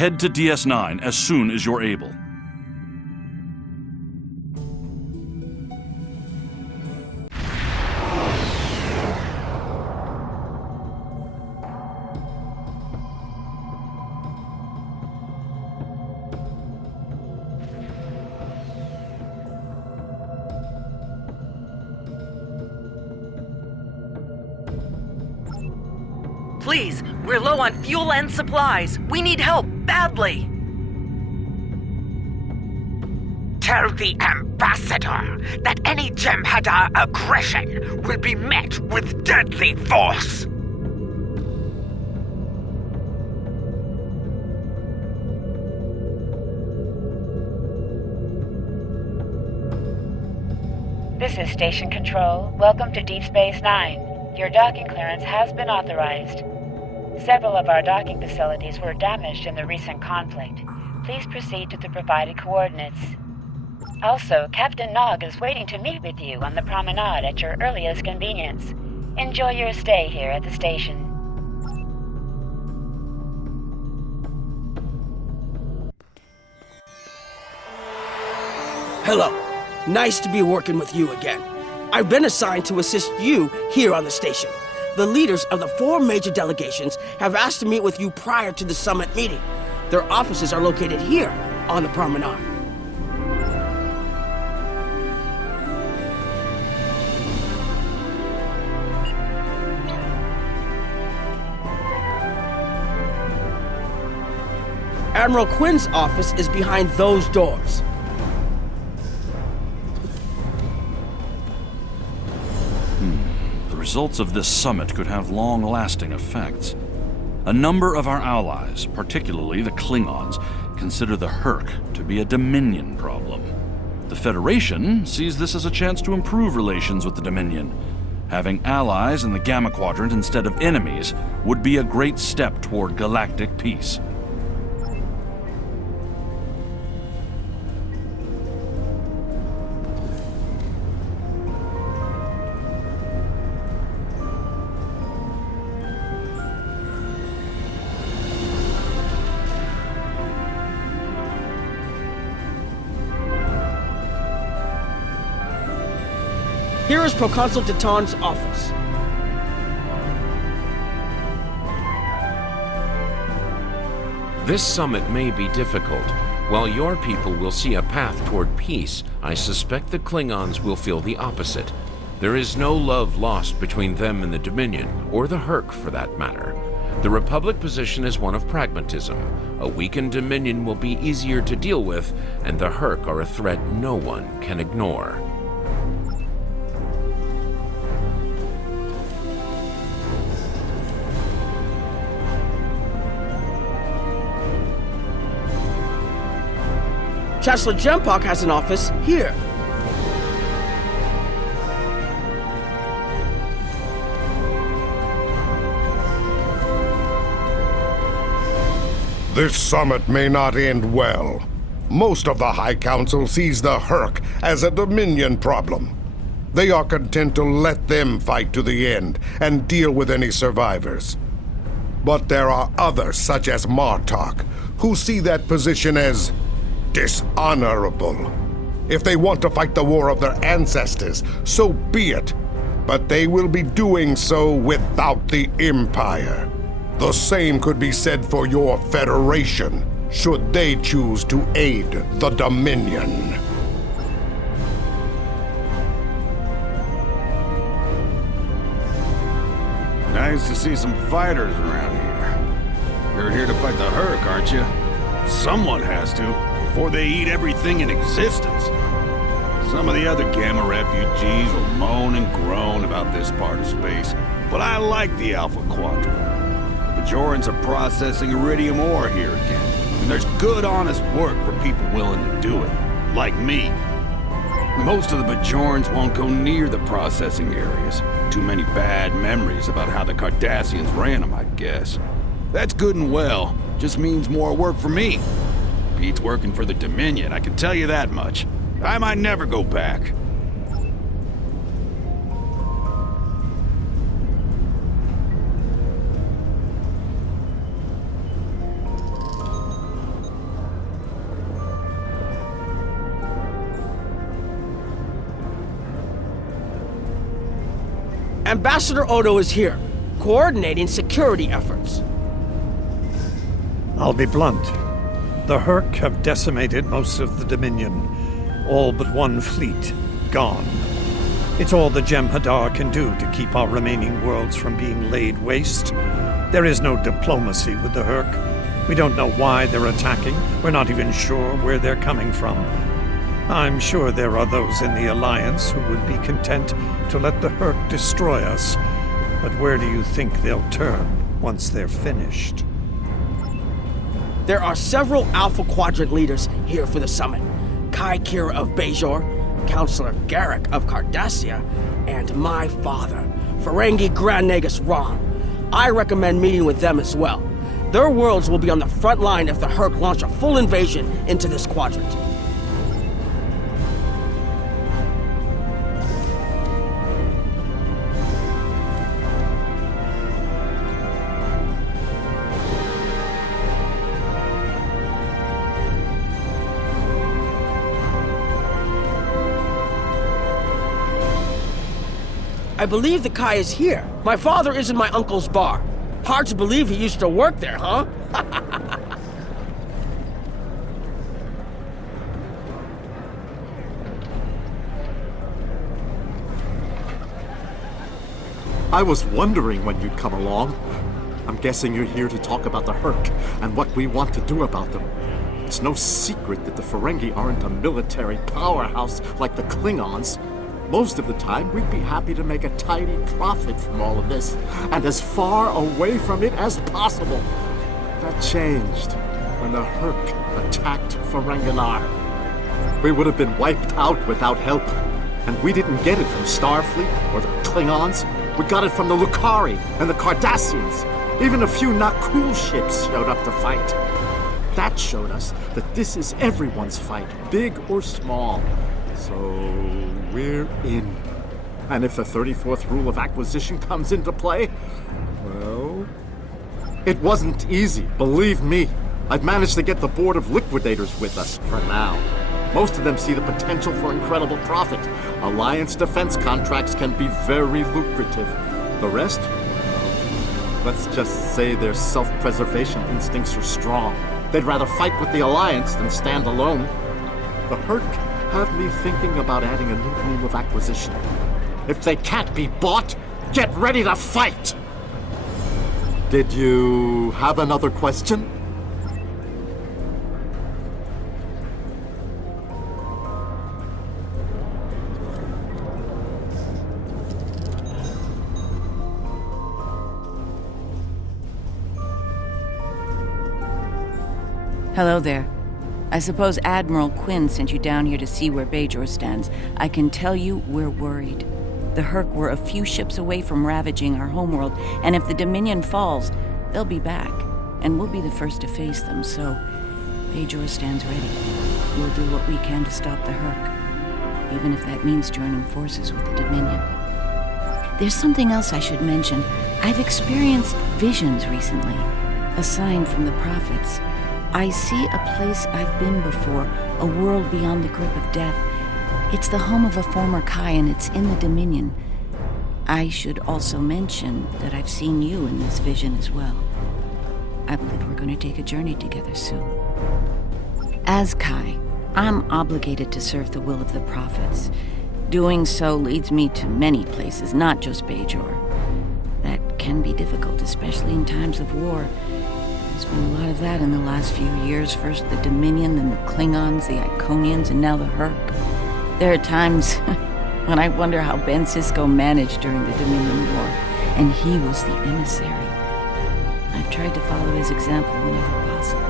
Head to DS9 as soon as you're able. Please, we're low on fuel and supplies. We need help, badly. Tell the Ambassador that any Jem'Hadar aggression will be met with deadly force. This is Station Control. Welcome to Deep Space Nine. Your docking clearance has been authorized. Several of our docking facilities were damaged in the recent conflict. Please proceed to the provided coordinates. Also, Captain Nog is waiting to meet with you on the promenade at your earliest convenience. Enjoy your stay here at the station. Hello. Nice to be working with you again. I've been assigned to assist you here on the station. The leaders of the 4 major delegations have asked to meet with you prior to the summit meeting. Their offices are located here on the promenade. Admiral Quinn's office is behind those doors. The results of this summit could have long-lasting effects. A number of our allies, particularly the Klingons, consider the Herc to be a Dominion problem. The Federation sees this as a chance to improve relations with the Dominion. Having allies in the Gamma Quadrant instead of enemies would be a great step toward galactic peace. Here is Proconsul Titan's office. This summit may be difficult. While your people will see a path toward peace, I suspect the Klingons will feel the opposite. There is no love lost between them and the Dominion, or the Herc for that matter. The Republic position is one of pragmatism. A weakened Dominion will be easier to deal with, and the Herc are a threat no one can ignore. Chancellor Jempok has an office here. This summit may not end well. Most of the High Council sees the Herc as a Dominion problem. They are content to let them fight to the end and deal with any survivors. But there are others, such as Martok, who see that position as dishonorable. If they want to fight the war of their ancestors, so be it. But they will be doing so without the Empire. The same could be said for your Federation, should they choose to aid the Dominion. Nice to see some fighters around here. You're here to fight the Herc, aren't you? Someone has to, before they eat everything in existence. Some of the other Gamma refugees will moan and groan about this part of space, but I like the Alpha Quadrant. The Bajorans are processing iridium ore here again, and there's good, honest work for people willing to do it, like me. Most of the Bajorans won't go near the processing areas. Too many bad memories about how the Cardassians ran them, I guess. That's good and well, just means more work for me. Beats working for the Dominion, I can tell you that much. I might never go back. Ambassador Odo is here, coordinating security efforts. I'll be blunt. The Hurk have decimated most of the Dominion. All but one fleet, gone. It's all the Jem'Hadar can do to keep our remaining worlds from being laid waste. There is no diplomacy with the Hurk. We don't know why they're attacking. We're not even sure where they're coming from. I'm sure there are those in the Alliance who would be content to let the Hurk destroy us. But where do you think they'll turn once they're finished? There are several Alpha Quadrant leaders here for the summit. Kai Kira of Bajor, Counselor Garrick of Cardassia, and my father, Ferengi Grand Nagus Rom. I recommend meeting with them as well. Their worlds will be on the front line if the Hurk launch a full invasion into this quadrant. I believe the Kai is here. My father is in my uncle's bar. Hard to believe he used to work there, huh? I was wondering when you'd come along. I'm guessing you're here to talk about the Hurk and what we want to do about them. It's no secret that the Ferengi aren't a military powerhouse like the Klingons. Most of the time, we'd be happy to make a tidy profit from all of this, and as far away from it as possible. That changed when the Hurk attacked Ferenginar. We would have been wiped out without help, and we didn't get it from Starfleet or the Klingons. We got it from the Lukari and the Cardassians. Even a few not cool ships showed up to fight. That showed us that this is everyone's fight, big or small. So we're in. And if the 34th rule of acquisition comes into play, well, it wasn't easy, believe me. I've managed to get the Board of Liquidators with us for now. Most of them see the potential for incredible profit. Alliance defense contracts can be very lucrative. The rest? Let's just say their self-preservation instincts are strong. They'd rather fight with the Alliance than stand alone. The Hurk have me thinking about adding a new rule of acquisition. If they can't be bought, get ready to fight! Did you have another question? Hello there. I suppose Admiral Quinn sent you down here to see where Bajor stands. I can tell you we're worried. The Hurk were a few ships away from ravaging our homeworld, and if the Dominion falls, they'll be back, and we'll be the first to face them, so Bajor stands ready. We'll do what we can to stop the Hurk, even if that means joining forces with the Dominion. There's something else I should mention. I've experienced visions recently, a sign from the prophets. I see a place I've been before, a world beyond the grip of death. It's the home of a former Kai, and it's in the Dominion. I should also mention that I've seen you in this vision as well. I believe we're going to take a journey together soon. As Kai, I'm obligated to serve the will of the prophets. Doing so leads me to many places, not just Bajor. That can be difficult, especially in times of war. There's been a lot of that in the last few years. First the Dominion, then the Klingons, the Iconians, and now the Hurk. There are times when I wonder how Ben Sisko managed during the Dominion War, and he was the emissary. I've tried to follow his example whenever possible,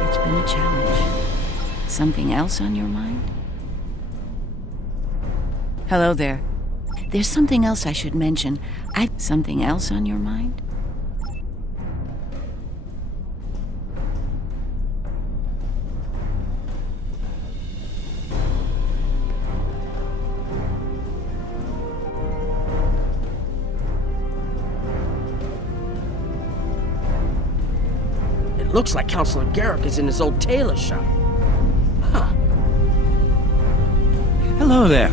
but it's been a challenge. Something else on your mind? Hello there. There's something else I should mention. Something else on your mind? Looks like Counselor Garrick is in his old tailor shop. Huh. Hello there.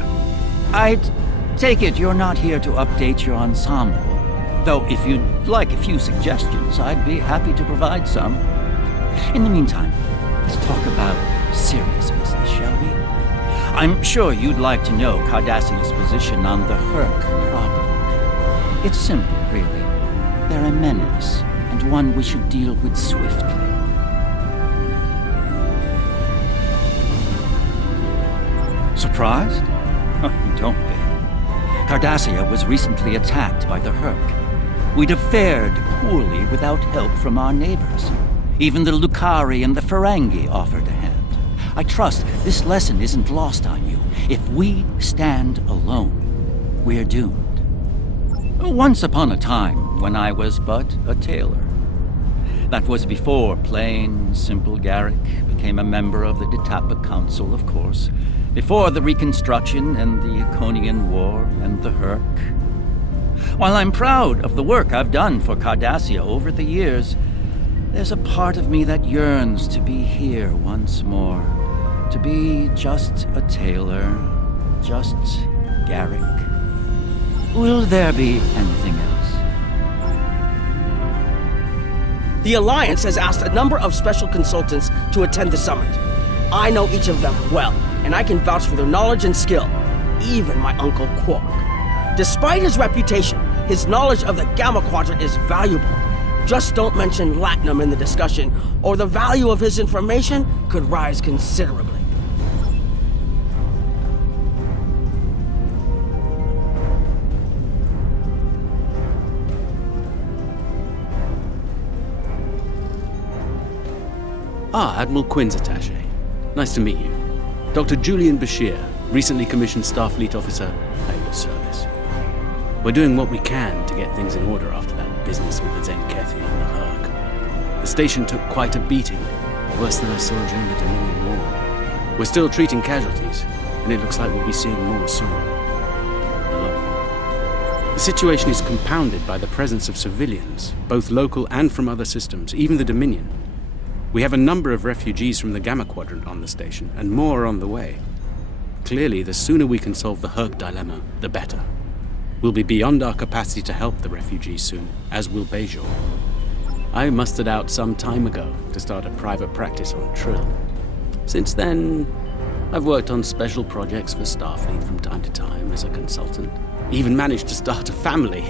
Take it you're not here to update your ensemble. Though if you'd like a few suggestions, I'd be happy to provide some. In the meantime, let's talk about serious business, shall we? I'm sure you'd like to know Cardassia's position on the Herc problem. It's simple, really. They're a menace, and one we should deal with swiftly. Surprised? Don't be. Cardassia was recently attacked by the Herc. We'd have fared poorly without help from our neighbors. Even the Lucari and the Ferengi offered a hand. I trust this lesson isn't lost on you. If we stand alone, we're doomed. Once upon a time, when I was but a tailor. That was before plain, simple Garrick became a member of the Detapa Council, of course. Before the Reconstruction and the Iconian War and the Herc. While I'm proud of the work I've done for Cardassia over the years, there's a part of me that yearns to be here once more. To be just a tailor, just Garrick. Will there be anything else? The Alliance has asked a number of special consultants to attend the summit. I know each of them well, and I can vouch for their knowledge and skill. Even my Uncle Quark. Despite his reputation, his knowledge of the Gamma Quadrant is valuable. Just don't mention Latinum in the discussion, or the value of his information could rise considerably. Ah, Admiral Quinn's attaché. Nice to meet you. Dr. Julian Bashir, recently commissioned Starfleet officer, at your service. We're doing what we can to get things in order after that business with the Zenkethi and the Herc. The station took quite a beating, worse than I saw during the Dominion War. We're still treating casualties, and it looks like we'll be seeing more soon. The situation is compounded by the presence of civilians, both local and from other systems, even the Dominion. We have a number of refugees from the Gamma Quadrant on the station, and more on the way. Clearly, the sooner we can solve the Herc dilemma, the better. We'll be beyond our capacity to help the refugees soon, as will Bajor. I mustered out some time ago to start a private practice on Trill. Since then, I've worked on special projects for Starfleet from time to time as a consultant. Even managed to start a family.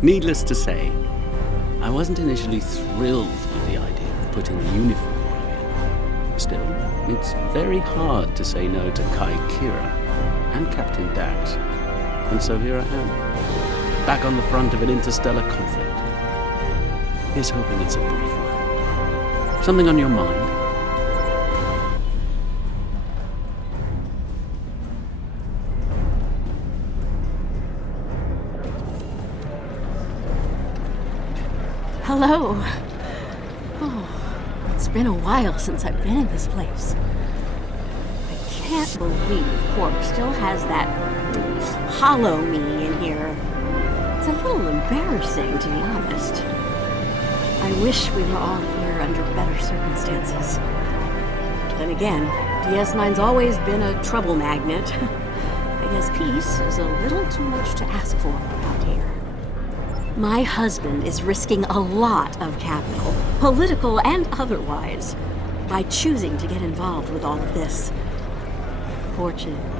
Needless to say, I wasn't initially thrilled with the idea of putting the uniform on again. Still, it's very hard to say no to Kai Kira and Captain Dax. And so here I am, back on the front of an interstellar conflict. Here's hoping it's a brief one. Something on your mind? Hello. Oh, it's been a while since I've been in this place. I can't believe Quark still has that hollow me in here. It's a little embarrassing, to be honest. I wish we were all here under better circumstances. Then again, DS9's always been a trouble magnet. I guess peace is a little too much to ask for out here. My husband is risking a lot of capital, political and otherwise, by choosing to get involved with all of this. Fortunately,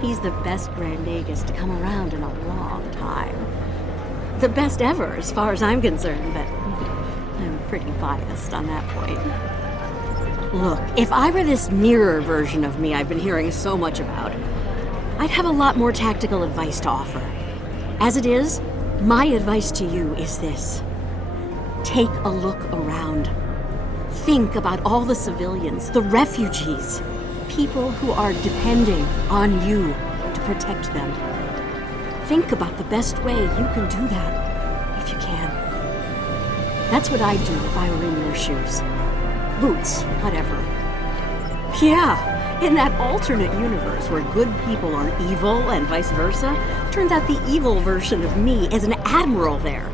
he's the best Grand Nagus to come around in a long time. The best ever, as far as I'm concerned, but I'm pretty biased on that point. Look, if I were this mirror version of me I've been hearing so much about, I'd have a lot more tactical advice to offer. As it is, my advice to you is this. Take a look around. Think about all the civilians, the refugees, people who are depending on you to protect them. Think about the best way you can do that, if you can. That's what I'd do if I were in your shoes. Boots, whatever. Yeah, in that alternate universe where good people are evil and vice versa, turns out the evil version of me is an admiral there.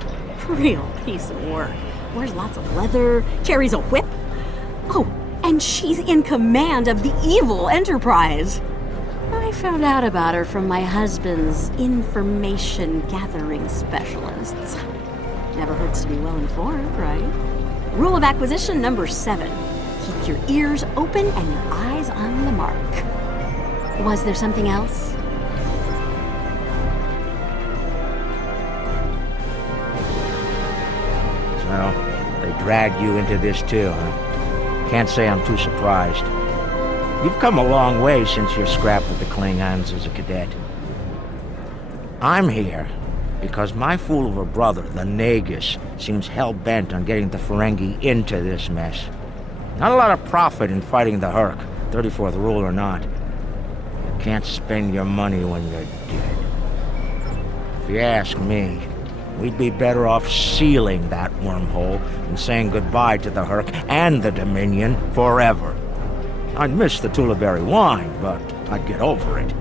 Real piece of work. Wears lots of leather, carries a whip. Oh, and she's in command of the evil Enterprise. I I found out about her from my husband's information gathering specialists. Never hurts to be well informed, right? Rule of acquisition number 7. Keep your ears open and your eyes on the mark. Was there something else? So, they dragged you into this too, huh? Can't say I'm too surprised. You've come a long way since your scrap with the Klingons as a cadet. I'm here because my fool of a brother, the Nagus, seems hell-bent on getting the Ferengi into this mess. Not a lot of profit in fighting the Hurk, 34th rule or not. You can't spend your money when you're dead. If you ask me, we'd be better off sealing that wormhole and saying goodbye to the Hurk and the Dominion forever. I'd miss the Tulaberry wine, but I'd get over it.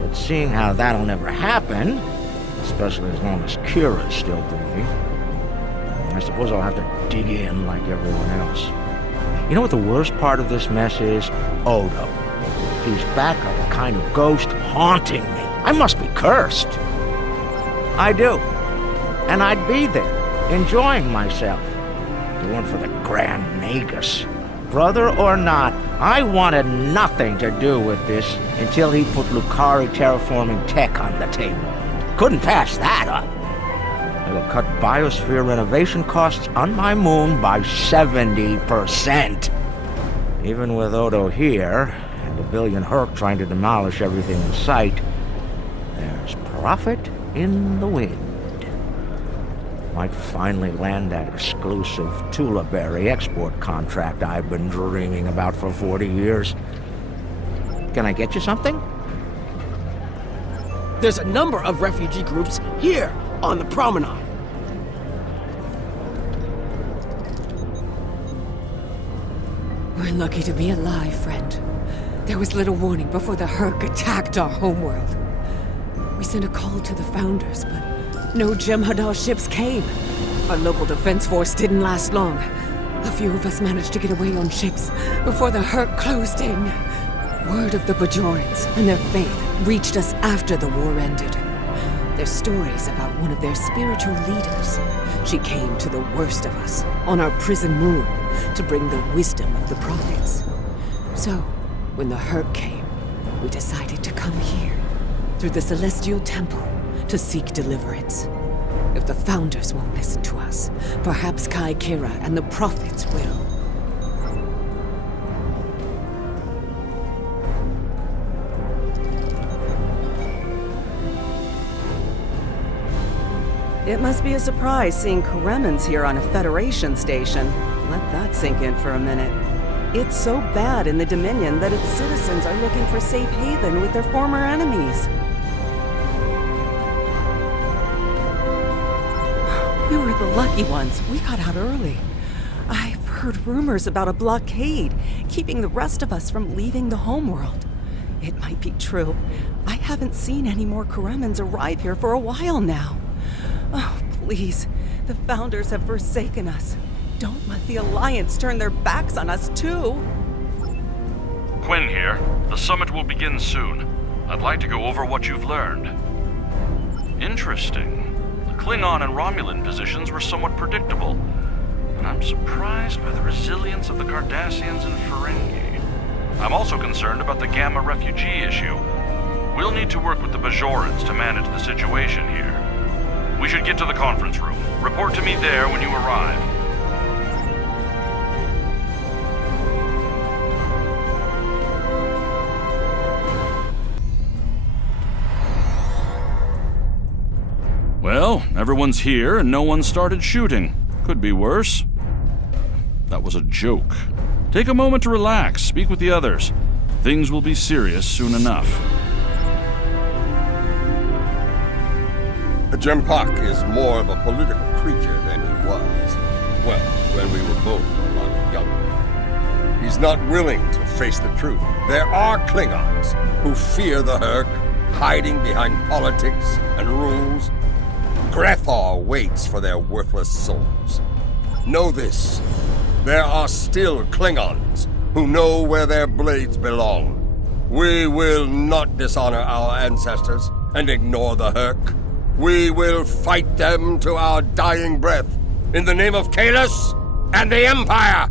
But seeing how that'll never happen, especially as long as Kira's still breathing, I suppose I'll have to dig in like everyone else. You know what the worst part of this mess is? Odo. He's back like a kind of ghost haunting me. I must be cursed. I do. And I'd be there, enjoying myself. If it weren't for the Grand Nagus. Brother or not, I wanted nothing to do with this until he put Lucari terraforming tech on the table. Couldn't pass that up. It'll cut biosphere renovation costs on my moon by 70%. Even with Odo here, and a billion Hurk trying to demolish everything in sight, there's profit in the wind. Might finally land that exclusive Tulaberry export contract I've been dreaming about for 40 years. Can I get you something? There's a number of refugee groups here on the promenade. We're lucky to be alive, friend. There was little warning before the Hurk attacked our homeworld. We sent a call to the Founders, but no Jem'Hadar ships came. Our local defense force didn't last long. A few of us managed to get away on ships before the Hurk closed in. Word of the Bajorans and their faith reached us after the war ended. Their stories about one of their spiritual leaders. She came to the worst of us, on our prison moon, to bring the wisdom of the prophets. So, when the Hurk came, we decided to come here, through the Celestial Temple, to seek deliverance. If the Founders won't listen to us, perhaps Kai Kira and the prophets will. It must be a surprise seeing Koremans here on a Federation station. Let that sink in for a minute. It's so bad in the Dominion that its citizens are looking for safe haven with their former enemies. We were the lucky ones. We got out early. I've heard rumors about a blockade, keeping the rest of us from leaving the homeworld. It might be true. I haven't seen any more Koremans arrive here for a while now. Oh, please. The Founders have forsaken us. Don't let the Alliance turn their backs on us, too. Quinn here. The summit will begin soon. I'd like to go over what you've learned. Interesting. The Klingon and Romulan positions were somewhat predictable, and I'm surprised by the resilience of the Cardassians and Ferengi. I'm also concerned about the Gamma refugee issue. We'll need to work with the Bajorans to manage the situation here. We should get to the conference room. Report to me there when you arrive. Well, everyone's here and no one started shooting. Could be worse. That was a joke. Take a moment to relax, speak with the others. Things will be serious soon enough. Jempak is more of a political creature than he was. Well, when we were both a lot younger. He's not willing to face the truth. There are Klingons who fear the Hurk, hiding behind politics and rules. Grethar waits for their worthless souls. Know this. There are still Klingons who know where their blades belong. We will not dishonor our ancestors and ignore the Herc. We will fight them to our dying breath in the name of Kalis and the Empire!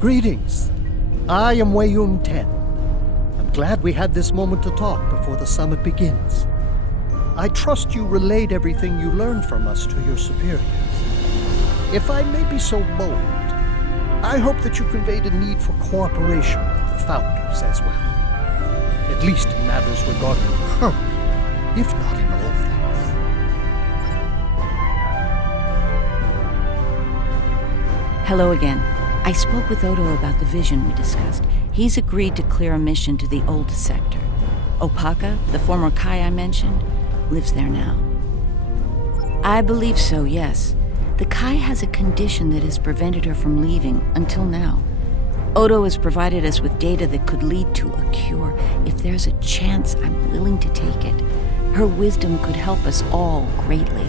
Greetings. I am Wayun 10. I'm glad we had this moment to talk before the summit begins. I trust you relayed everything you learned from us to your superiors. If I may be so bold, I hope that you conveyed a need for cooperation with the Founders as well. At least in matters regarding her, if not in all things. Hello again. I spoke with Odo about the vision we discussed. He's agreed to clear a mission to the old sector. Opaka, the former Kai I mentioned, lives there now. I believe so, yes. The Kai has a condition that has prevented her from leaving until now. Odo has provided us with data that could lead to a cure. If there's a chance, I'm willing to take it. Her wisdom could help us all greatly.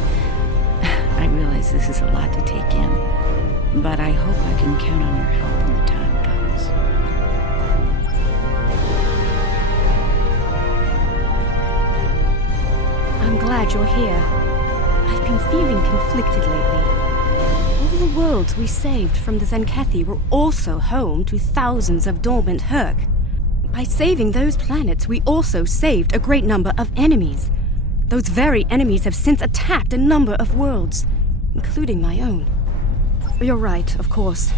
I realize this is a lot to take in, but I hope I can count on your help when the time comes. I'm glad you're here. I've been feeling conflicted lately. All the worlds we saved from the Zenkethi were also home to thousands of dormant Herc. By saving those planets, we also saved a great number of enemies. Those very enemies have since attacked a number of worlds, including my own. You're right, of course.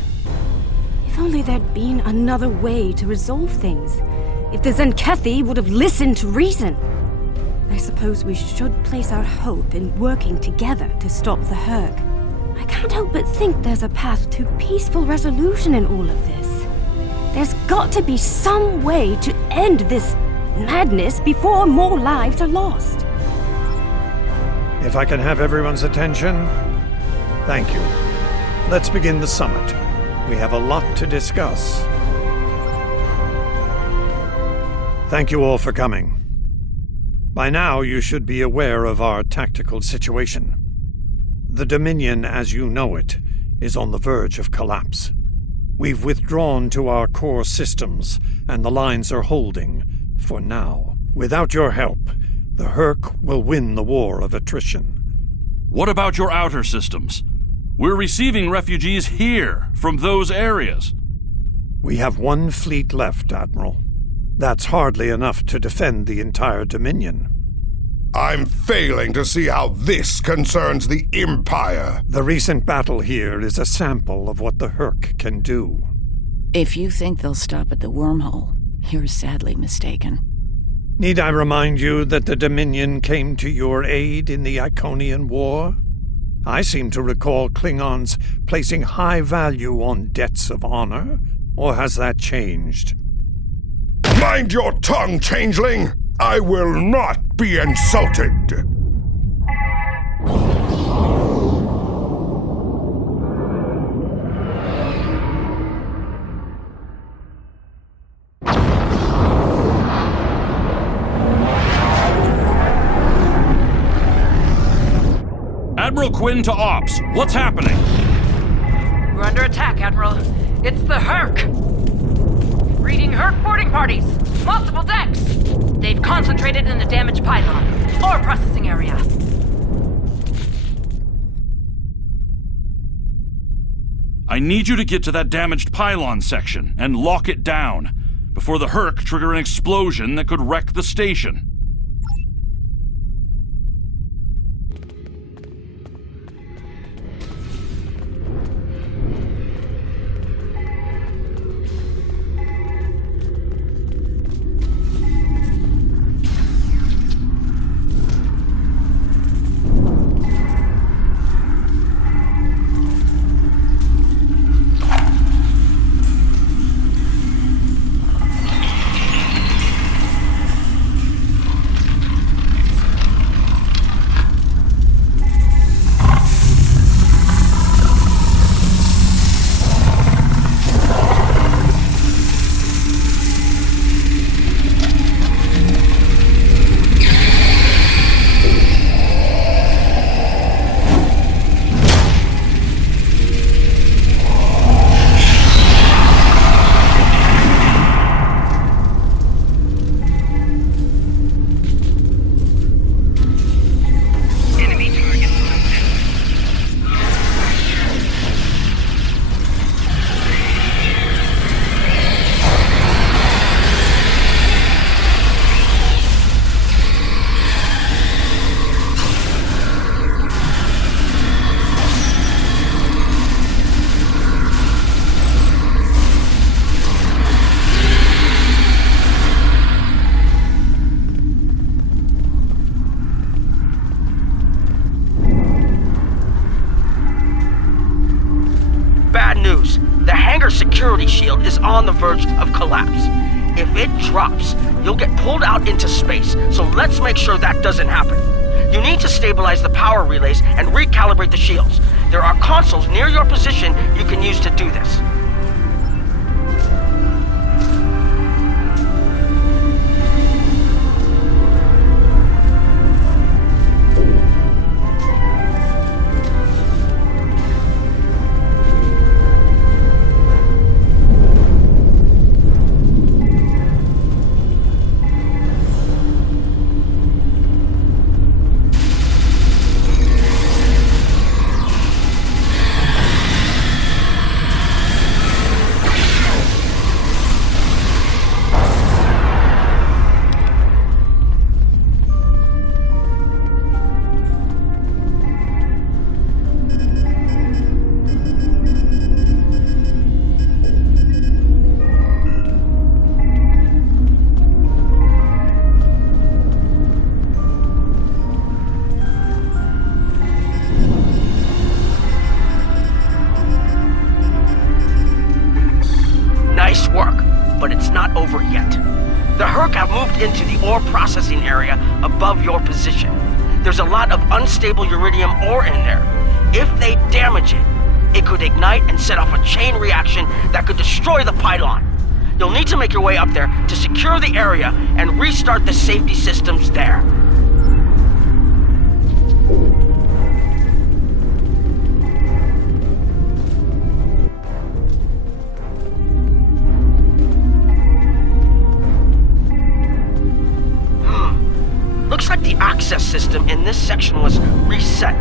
If only there'd been another way to resolve things. If the Zenkethi would have listened to reason. I suppose we should place our hope in working together to stop the Herc. I can't help but think there's a path to peaceful resolution in all of this. There's got to be some way to end this madness before more lives are lost. If I can have everyone's attention, thank you. Let's begin the summit. We have a lot to discuss. Thank you all for coming. By now, you should be aware of our tactical situation. The Dominion, as you know it, is on the verge of collapse. We've withdrawn to our core systems, and the lines are holding, for now. Without your help, the Herc will win the war of attrition. What about your outer systems? We're receiving refugees here, from those areas. We have one fleet left, Admiral. That's hardly enough to defend the entire Dominion. I'm failing to see how this concerns the Empire. The recent battle here is a sample of what the Herc can do. If you think they'll stop at the wormhole, you're sadly mistaken. Need I remind you that the Dominion came to your aid in the Iconian War? I seem to recall Klingons placing high value on debts of honor, or has that changed? Mind your tongue, changeling! I will not be insulted! Admiral Quinn to Ops. What's happening? We're under attack, Admiral. It's the Herc! Reading Herc boarding parties! Multiple decks! They've concentrated in the damaged pylon. Ore processing area. I need you to get to that damaged pylon section and lock it down before the Herc trigger an explosion that could wreck the station. shield is on the verge of collapse. If it drops, you'll get pulled out into space, so let's make sure that doesn't happen. You need to stabilize the power relays and recalibrate the shields. There are consoles near your position you can use to do this. Nice work, but it's not over yet. The Herc have moved into the ore processing area above your position. There's a lot of unstable uridium ore in there. If they damage it, it could ignite and set off a chain reaction that could destroy the pylon. You'll need to make your way up there to secure the area and restart the safety systems there. Looks like the access system in this section was reset.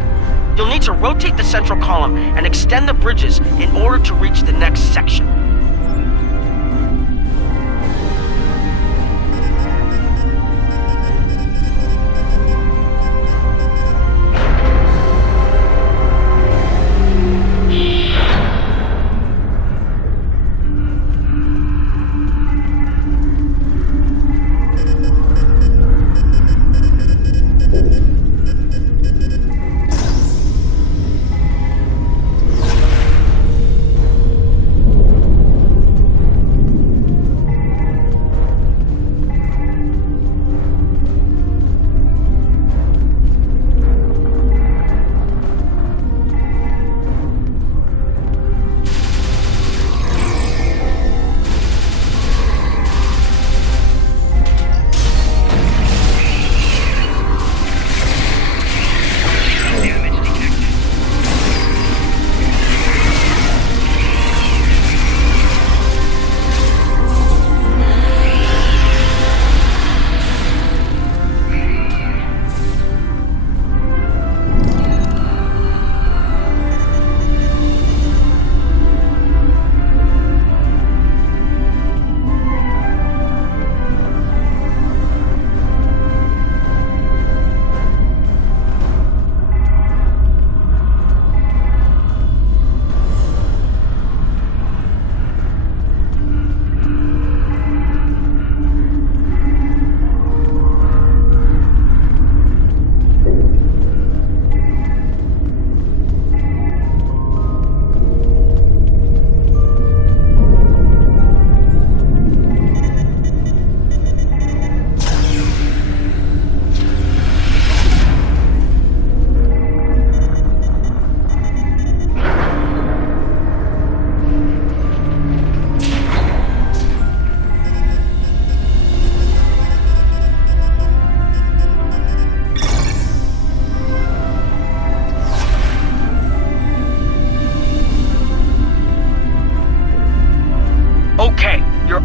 You'll need to rotate the central column and extend the bridges in order to reach the next section.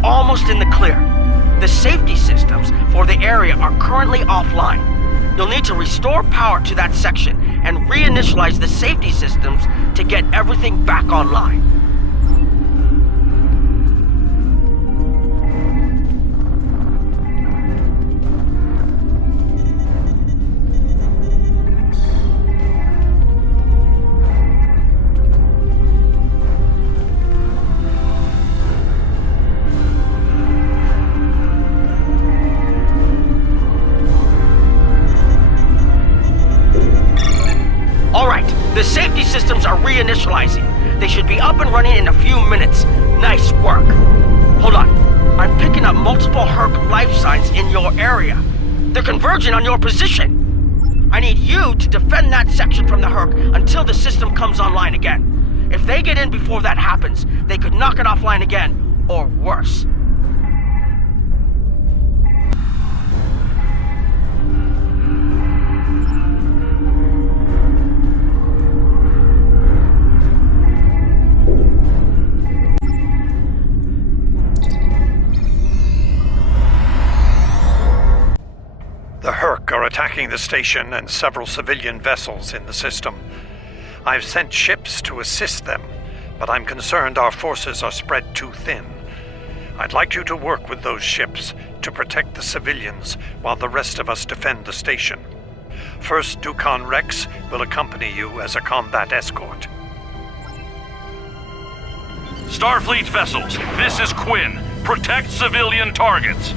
Almost in the clear. The safety systems for the area are currently offline. You'll need to restore power to that section and reinitialize the safety systems to get everything back online. The safety systems are reinitializing. They should be up and running in a few minutes. Nice work. Hold on. I'm picking up multiple Herc life signs in your area. They're converging on your position. I need you to defend that section from the Herc until the system comes online again. If they get in before that happens, they could knock it offline again, or worse. The Herc are attacking the station and several civilian vessels in the system. I've sent ships to assist them, but I'm concerned our forces are spread too thin. I'd like you to work with those ships to protect the civilians while the rest of us defend the station. First Dukan Rex will accompany you as a combat escort. Starfleet vessels, this is Quinn. Protect civilian targets.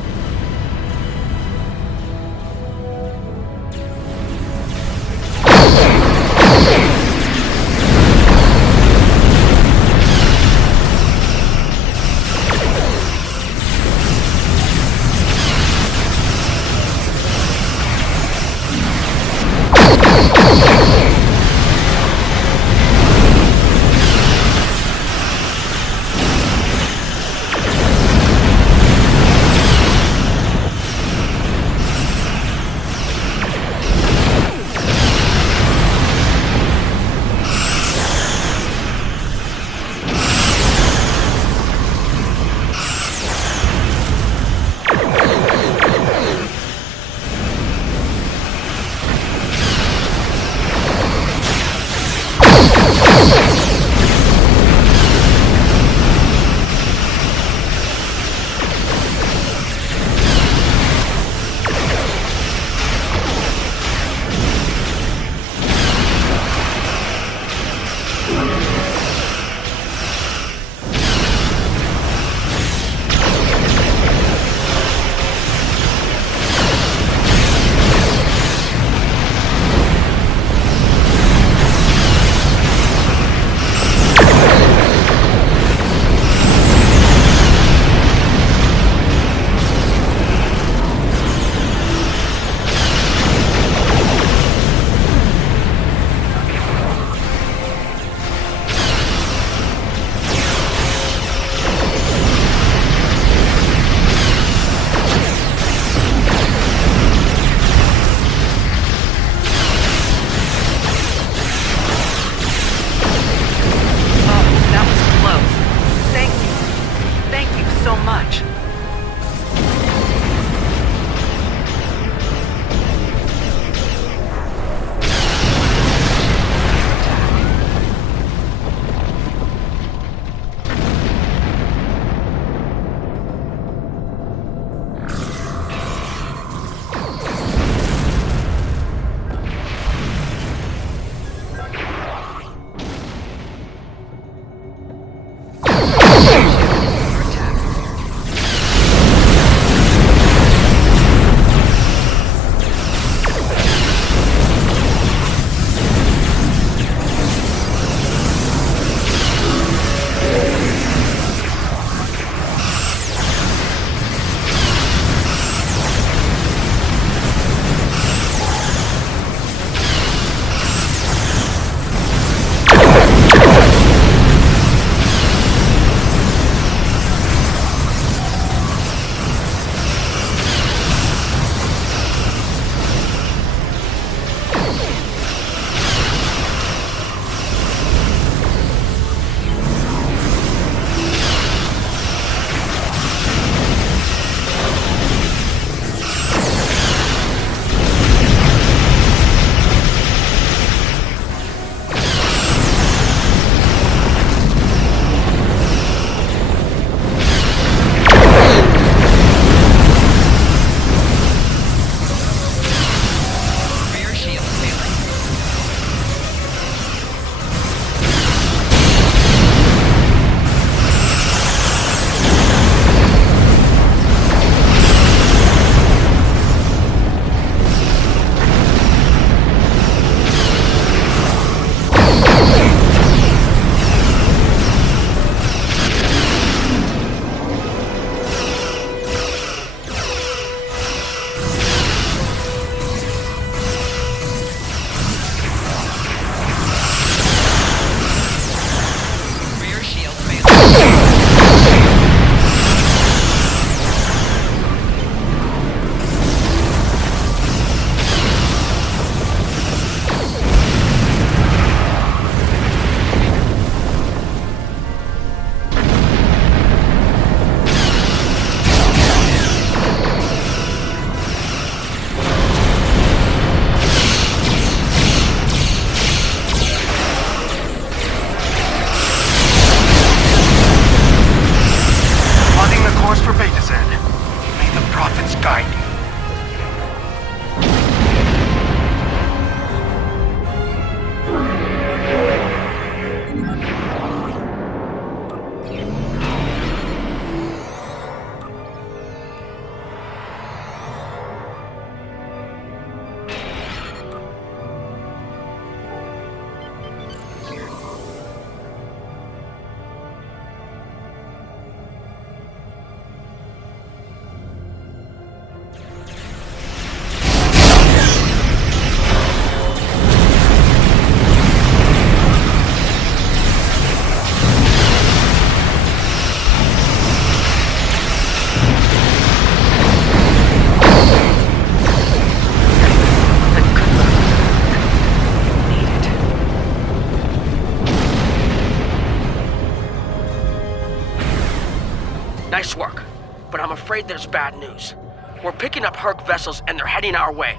Nice work. But I'm afraid there's bad news. We're picking up Herc vessels and they're heading our way.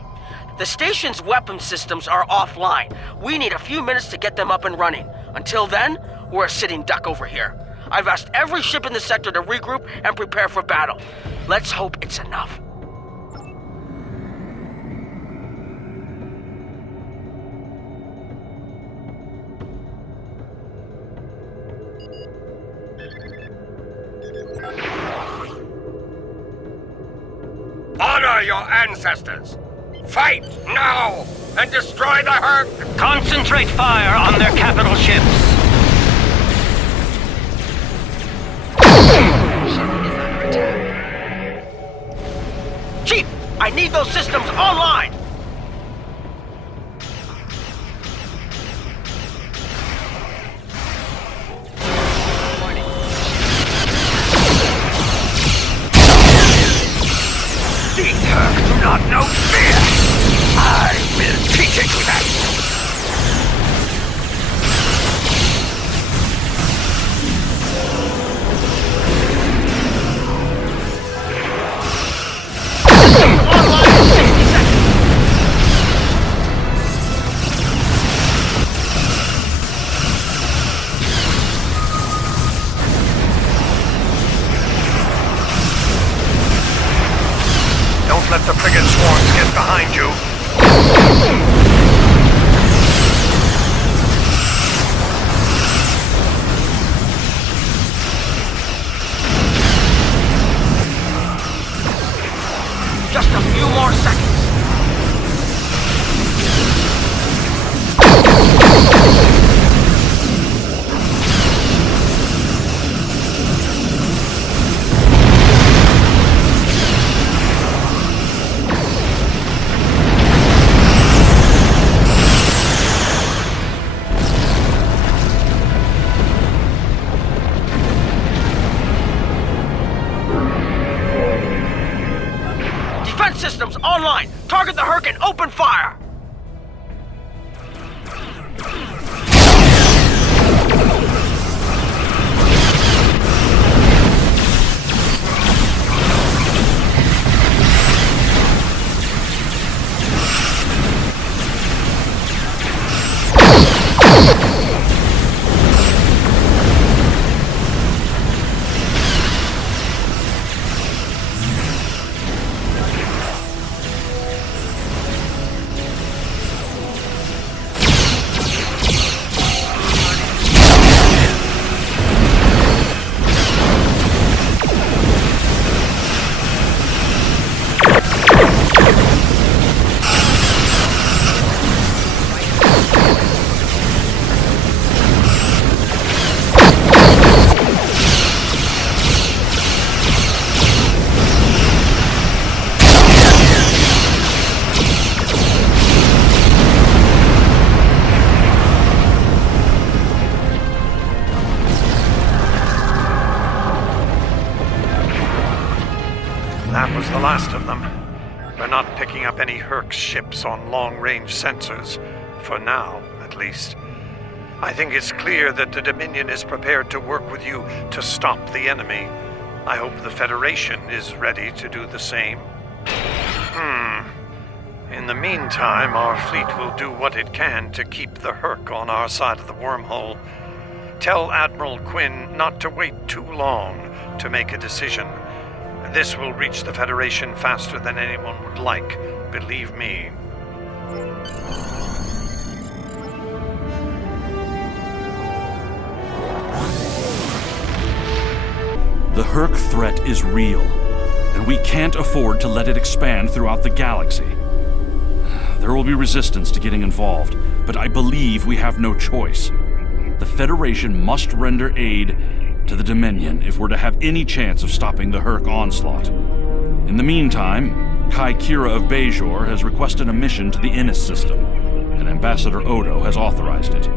The station's weapon systems are offline. We need a few minutes to get them up and running. Until then, we're a sitting duck over here. I've asked every ship in the sector to regroup and prepare for battle. Let's hope it's enough. Honor your ancestors! Fight now and destroy the Herc! Concentrate fire on their capital ships! Chief, I need those systems online! These Herc do not know fear! I will teach it to them! Don't let the frigate swarms get behind you. Just a few more seconds. Systems online! Target the Herc and open fire! That was the last of them. We're not picking up any Herc ships on long-range sensors. For now, at least. I think it's clear that the Dominion is prepared to work with you to stop the enemy. I hope the Federation is ready to do the same. In the meantime, our fleet will do what it can to keep the Herc on our side of the wormhole. Tell Admiral Quinn not to wait too long to make a decision. This will reach the Federation faster than anyone would like, believe me. The Herc threat is real, and we can't afford to let it expand throughout the galaxy. There will be resistance to getting involved, but I believe we have no choice. The Federation must render aid to the Dominion if we're to have any chance of stopping the Herc onslaught. In the meantime, Kai Kira of Bajor has requested a mission to the Innis system, and Ambassador Odo has authorized it.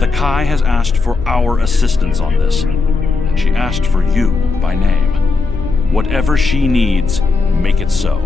The Kai has asked for our assistance on this, and she asked for you by name. Whatever she needs, make it so.